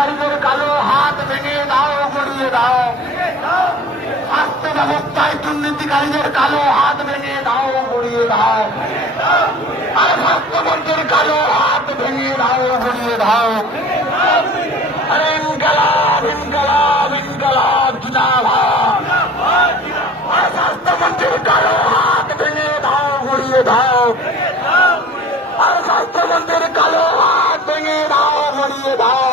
দুর্নীতিকারীদের কালো হাত ভেঙে দাও, গড়িয়ে দাও। স্বাস্থ্য ব্যবস্থায় দুর্নীতিকারীদের কালো হাত ভেঙে দাও, গড়িয়ে দাও। আর স্বাস্থ্যমন্ত্রীর কালো হাত ভেঙে দাও, গড়িয়ে দাও। আরে ইনকালাব ইনকালাব ইনকালাব জিন্দাবাদ। আর স্বাস্থ্যমন্ত্রীর কালো হাত ভেঙে দাও, গড়িয়ে দাও। আর স্বাস্থ্যমন্ত্রীর কালো হাত ভেঙে দাও, গড়িয়ে দাও।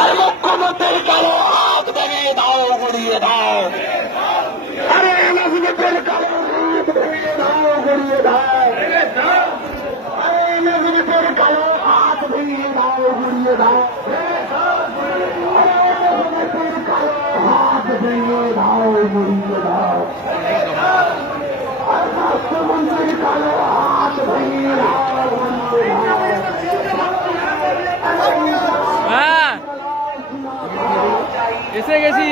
আর মুখ্যমন্ত্রীর কালো হাত ভেঙে দাও, গড়িয়ে দাও। আরে নজরুলের কালো হাত ভেঙে দাও, গড়িয়ে দাও। আরে নজরুলের কালো হাত ভেঙে দাও, গড়িয়ে দাও। নজরুলের কালো হাত ভেঙে দাও, গড়িয়ে দাও। আর স্বাস্থ্যমন্ত্রীর কালো হাত ভেঙে দাও, গড়িয়ে দাও। এসে গেছি।